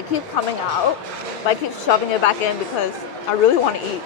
It keeps coming out, but I keep shoving it back in because I really want to eat.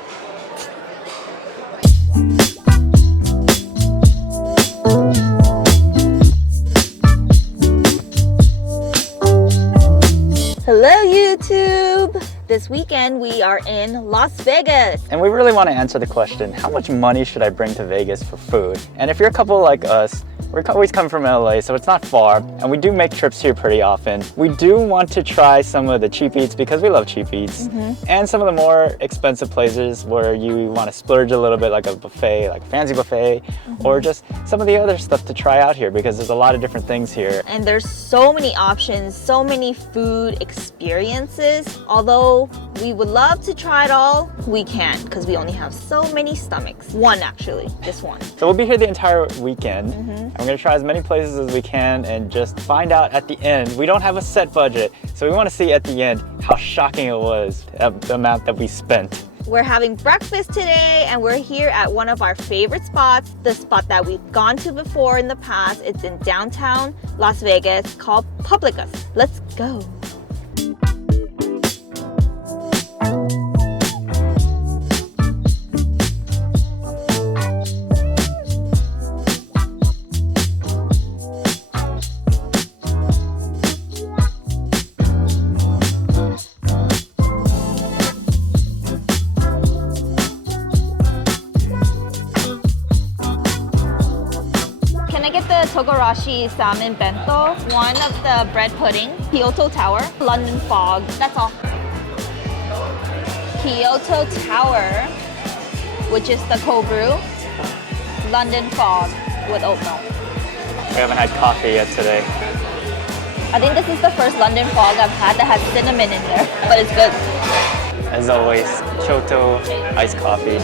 Hello YouTube! This weekend we are in Las Vegas. And we really want to answer the question, how much money should I bring to Vegas for food? And if you're a couple like us, we're always coming from LA, so it's not far, and we do make trips here pretty often. We do want to try some of the cheap eats because we love cheap eats, and some of the more expensive places where you want to splurge a little bit, like a buffet, like a fancy buffet, or just some of the other stuff to try out here because there's a lot of different things here. And there's so many options, so many food experiences. Although we would love to try it all, we can't because we only have so many stomachs. One actually, just one. So we'll be here the entire weekend. I'm gonna try as many places as we can and just find out at the end. We don't have a set budget, so we want to see at the end how shocking it was, the amount that we spent. We're having breakfast today and we're here at one of our favorite spots, the spot that we've gone to before in the past. It's in downtown Las Vegas called PublicUs. Let's go. Togarashi salmon bento, one of the bread pudding, Kyoto Tower, London fog, that's all. Kyoto Tower, which is the cold brew, London fog with oat milk. We haven't had coffee yet today. I think this is the first London fog I've had that has cinnamon in there, but it's good. As always, Kyoto iced coffee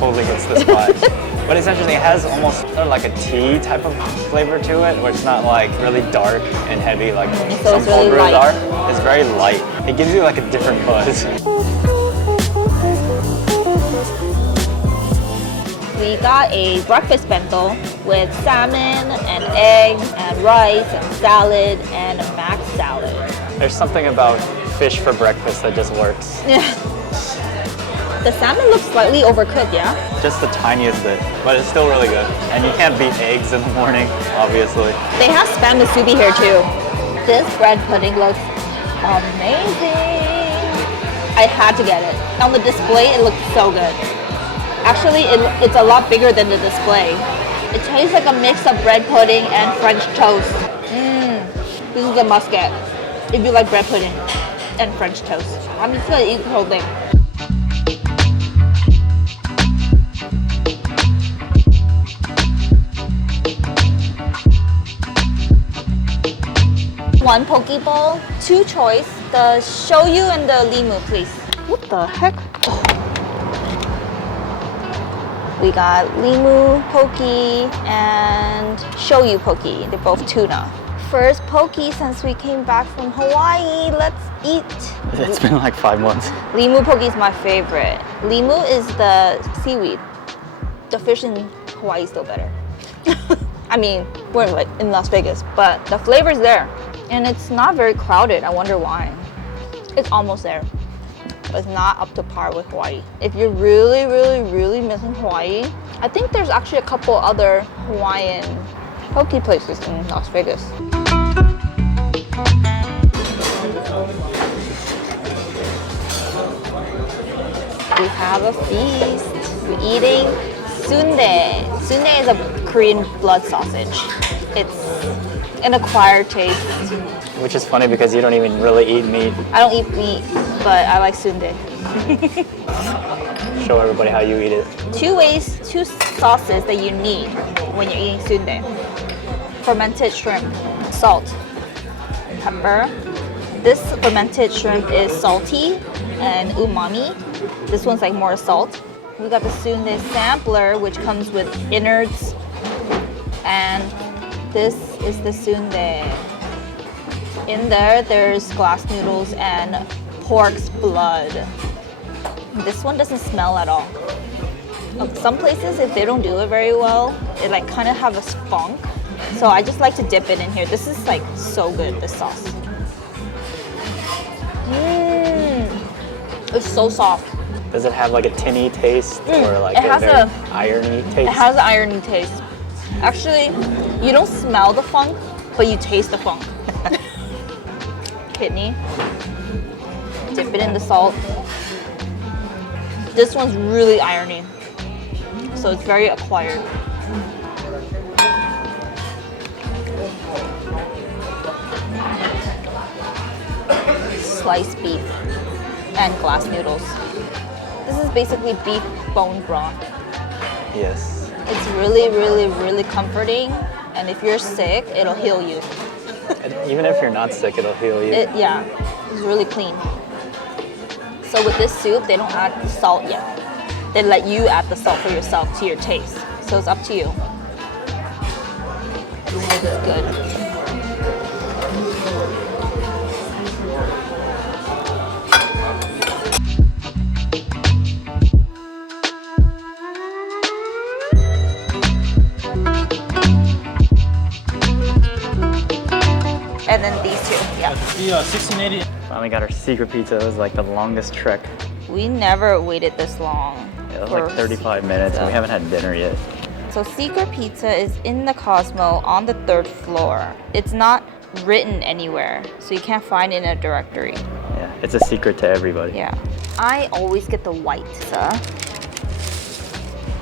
totally hits the spot. But it's interesting, it has almost sort of like a tea type of flavor to it, where it's not like really dark and heavy like some cold brews are. It's very light. It gives you like a different buzz. We got a breakfast bento with salmon and eggs and rice and salad and a mac salad. There's something about fish for breakfast that just works. Yeah. The salmon looks slightly overcooked, yeah? Just the tiniest bit, but it's still really good. And you can't beat eggs in the morning, obviously. They have spam musubi here too. This bread pudding looks amazing. I had to get it. On the display, it looks so good. Actually, it's a lot bigger than the display. It tastes like a mix of bread pudding and French toast. This is a must get if you like bread pudding and French toast. I'm just gonna eat the whole thing. One poke bowl, two choice, the shoyu and the limu, please. What the heck? Oh. We got limu poke and shoyu poke. They're both tuna. First poke since we came back from Hawaii. Let's eat. It's been like 5 months. Limu poke is my favorite. Limu is the seaweed. The fish in Hawaii is still better. I mean, we're like in Las Vegas, but the flavor's there. And it's not very crowded. I wonder why. It's almost there, but it's not up to par with Hawaii. If you're really, really, really missing Hawaii, I think there's actually a couple other Hawaiian poke places in Las Vegas. We have a feast. We're eating sundae. Sundae is a Korean blood sausage. It's an acquired taste. Which is funny because you don't even really eat meat. I don't eat meat, but I like sundae. Show everybody how you eat it. Two sauces that you need when you're eating sundae. Fermented shrimp, salt, pepper. This fermented shrimp is salty and umami. This one's like more salt. We got the sundae sampler, which comes with innards, and this is the sundae. In there, there's glass noodles and pork's blood. This one doesn't smell at all. Some places, if they don't do it very well, it like kind of have a funk. So I just like to dip it in here. This is like so good, this sauce. It's so soft. Does it have like a tinny taste or like it a has very irony taste? It has an irony taste. Actually, you don't smell the funk, but you taste the funk. Kidney. Dip it in the salt. This one's really irony. So it's very acquired. Sliced beef and glass noodles. This is basically beef bone broth. Yes. It's really, really, really comforting. And if you're sick, it'll heal you. And even if you're not sick, it'll heal you. Yeah, it's really clean. So with this soup, they don't add the salt yet. They let you add the salt for yourself to your taste. So it's up to you. It's good. And then these two, yeah. The 1680. Finally got our secret pizza. It was like the longest trek. We never waited this long. It was like 35 minutes and we haven't had dinner yet. So Secret Pizza is in the Cosmo on the 3rd floor. It's not written anywhere, so you can't find it in a directory. Yeah, it's a secret to everybody. Yeah. I always get the white pizza.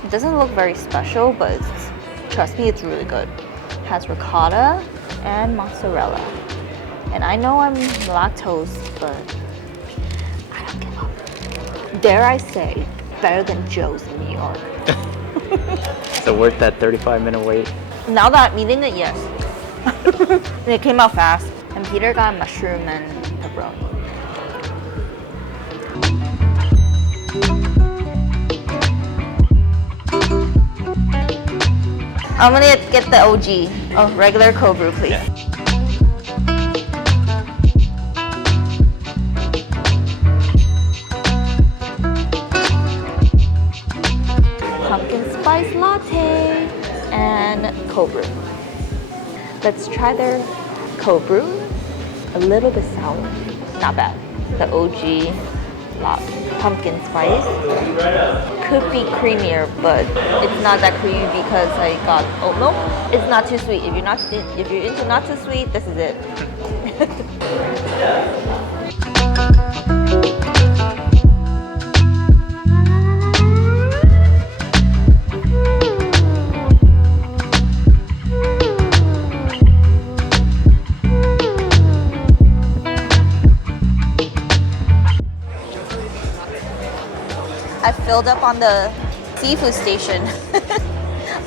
It doesn't look very special, but trust me, it's really good. It has ricotta and mozzarella. And I know I'm lactose, but I don't give up. Dare I say, better than Joe's in New York. So worth that 35-minute wait? Now that I'm eating it, yes. It came out fast. And Peter got mushroom and pepperoni. I'm gonna get the OG. Oh, regular cold brew, please. Yeah. Pumpkin spice latte and cold brew. Let's try their cold brew. A little bit sour, not bad. The OG pumpkin spice could be creamier, but it's not that creamy because I got oat milk. It's not too sweet. If you're into not too sweet, this is it. I filled up on the seafood station.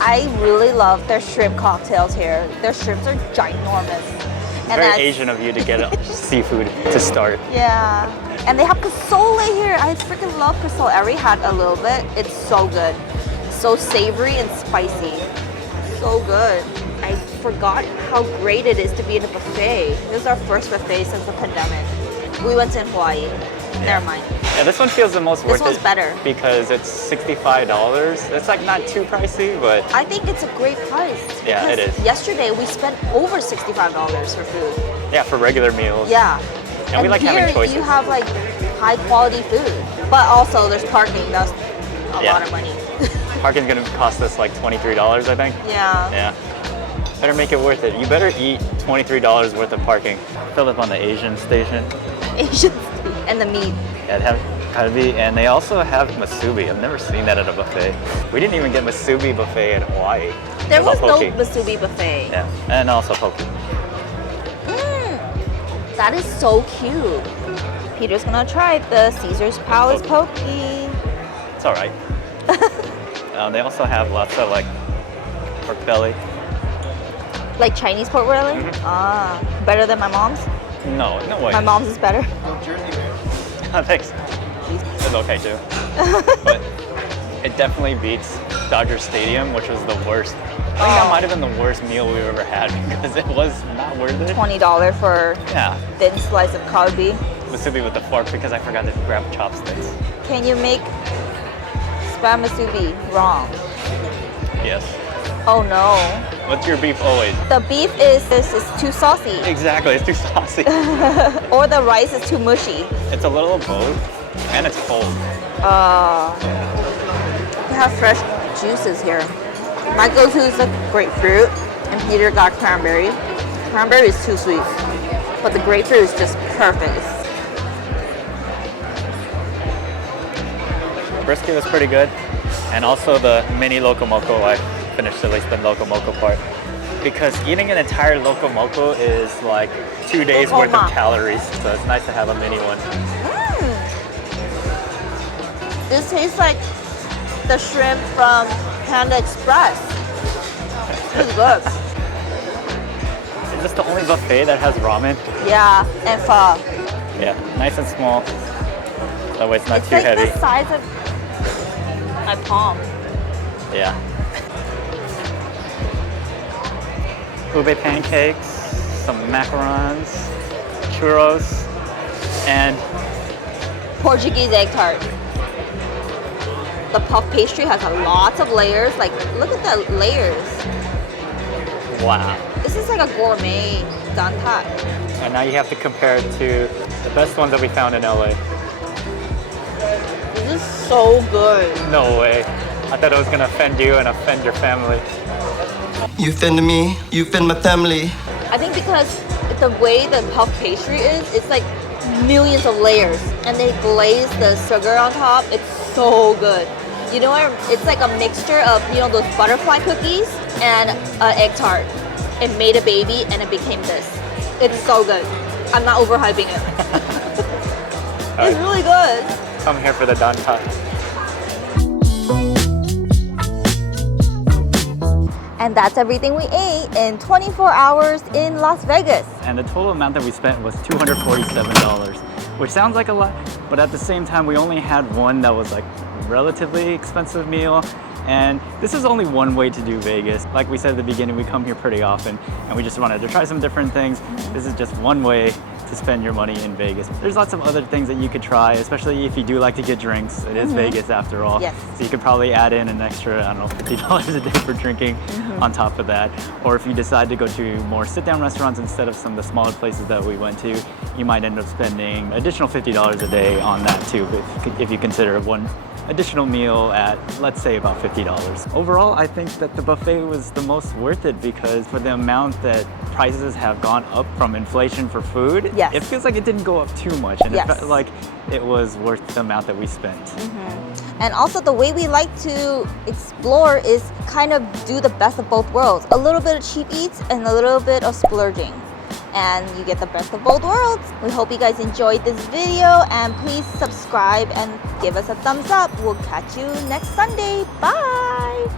I really love their shrimp cocktails here. Their shrimps are ginormous. And Very Asian of you to get seafood to start. Yeah. And they have pozole here. I freaking love pozole. I already had a little bit. It's so good. So savory and spicy. So good. I forgot how great it is to be in a buffet. This is our first buffet since the pandemic. We went to Hawaii. Never mind. Yeah, this one feels the most worth it. This one's better. Because it's $65. It's like not too pricey, but I think it's a great price. Yeah, it because is. Yesterday we spent over $65 for food. yeah, for regular meals. Yeah. And we like here having choices. you have like high quality food. But also there's parking. That's a lot of money. Parking's gonna cost us like $23, I think. Yeah. Yeah. Better make it worth it. You better eat $23 worth of parking. Filled up on the Asian station. Asian and the meat. Yeah, they have kalbi, and they also have masubi. I've never seen that at a buffet. We didn't even get masubi buffet in Hawaii. There was no poke. masubi buffet. Yeah, and also poke. That is so cute. Peter's gonna try the Caesar's Palace poke. It's all right. They also have lots of like pork belly. Like Chinese pork belly? Ah, better than my mom's? No way. My mom's is better. Thanks. It's okay too. But it definitely beats Dodger Stadium, which was the worst. I think that might have been the worst meal we've ever had because it was not worth it. $20 for Yeah. thin slice of kalbi. Masubi with the fork because I forgot to grab chopsticks. Can you make spam masubi wrong? Yes. Oh no. What's your beef always? The beef is too saucy. Exactly, it's too saucy. Or the rice is too mushy. It's a little of both. And it's cold. They have fresh juices here. My go-to is the grapefruit, and Peter got cranberry. Cranberry is too sweet, but the grapefruit is just perfect. Brisket was pretty good. And also the mini Loco Moco, I finished at least the Loco Moco part. Because eating an entire Loco Moco is like 2 days worth of calories. So it's nice to have a mini one. This tastes like the shrimp from Panda Express. It's good. Is this the only buffet that has ramen? Yeah, and pho. Yeah, nice and small. That way it's not too like heavy. the size of my palm. Yeah. Ube pancakes, some macarons, churros, and Portuguese egg tart. The puff pastry has a lot of layers. Like, look at the layers. wow. This is like a gourmet dantat. And now you have to compare it to the best ones that we found in LA. This is so good. No way. I thought it was gonna offend you and offend your family. You offend me, you offend my family. I think because the way the puff pastry is, it's like millions of layers, and they glaze the sugar on top. It's so good. You know what? It's like a mixture of, you know, those butterfly cookies and an egg tart. It made a baby and it became this. It's so good. I'm not overhyping it. It's really good. Come here for the dantat. And that's everything we ate in 24 hours in Las Vegas. And the total amount that we spent was $247, which sounds like a lot, but at the same time, we only had one that was like relatively expensive meal. And this is only one way to do Vegas. Like we said at the beginning, we come here pretty often and we just wanted to try some different things. This is just one way to spend your money in Vegas. There's lots of other things that you could try, especially if you do like to get drinks. It is Vegas after all. Yes. So you could probably add in an extra, I don't know, $50 a day for drinking on top of that. Or if you decide to go to more sit-down restaurants instead of some of the smaller places that we went to, you might end up spending additional $50 a day on that too, if you consider one additional meal at, let's say, about $50. Overall, I think that the buffet was the most worth it because for the amount that prices have gone up from inflation for food, Yes. it feels like it didn't go up too much, and Yes. it felt like it was worth the amount that we spent. And also the way we like to explore is kind of do the best of both worlds. A little bit of cheap eats and a little bit of splurging. And you get the best of both worlds. We hope you guys enjoyed this video, and please subscribe and give us a thumbs up. We'll catch you next Sunday. Bye!